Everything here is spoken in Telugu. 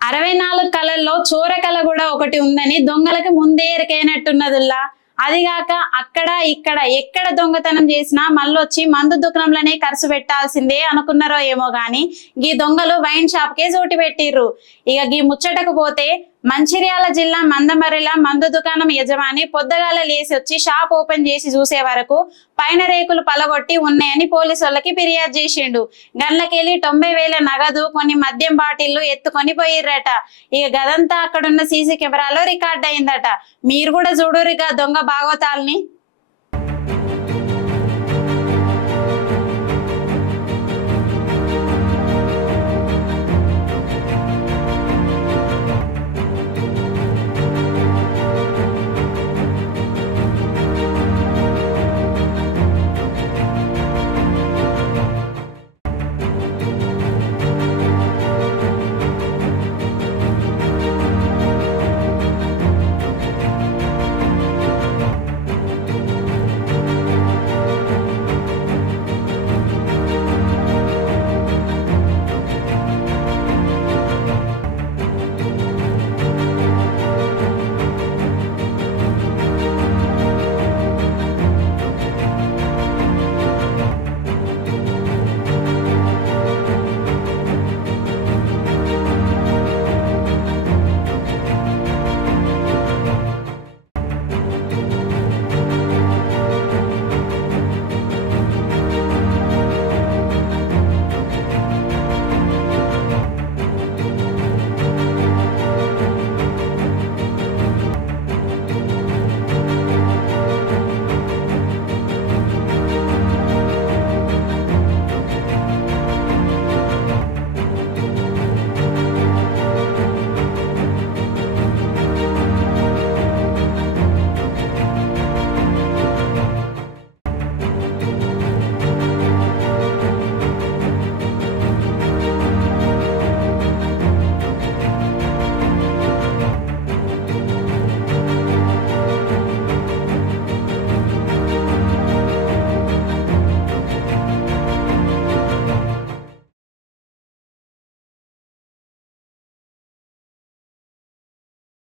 అరవై నాలుగు కళల్లో చోర కళ కూడా ఒకటి ఉందని దొంగలకి ముందే అదిగాక అక్కడ ఇక్కడ ఎక్కడ దొంగతనం చేసినా మళ్ళొచ్చి మందు దుకాణంలోనే ఖర్చు పెట్టాల్సిందే అనుకున్నారో ఏమో గాని గీ దొంగలు వైన్ షాప్ కే చోటు పెట్టిర్రు. ఇక గీ ముచ్చటకు పోతే మంచిర్యాల జిల్లా మందమరిల మందు దుకాణం యజమాని పొద్దగాల లేసి వచ్చి షాప్ ఓపెన్ చేసి చూసే వరకు పైన రేకులు పలగొట్టి ఉన్నాయని పోలీసు వాళ్ళకి ఫిర్యాదు చేసిండు. గన్లకెళ్ళి తొంభై వేల నగదు కొన్ని మద్యం బాటిల్లు ఎత్తుకొని పోయిర్రట. ఇక గదంతా అక్కడున్న సీసీ కెమెరాలో రికార్డ్ అయిందట. మీరు కూడా చూడురిగా దొంగ భాగవతాల్ని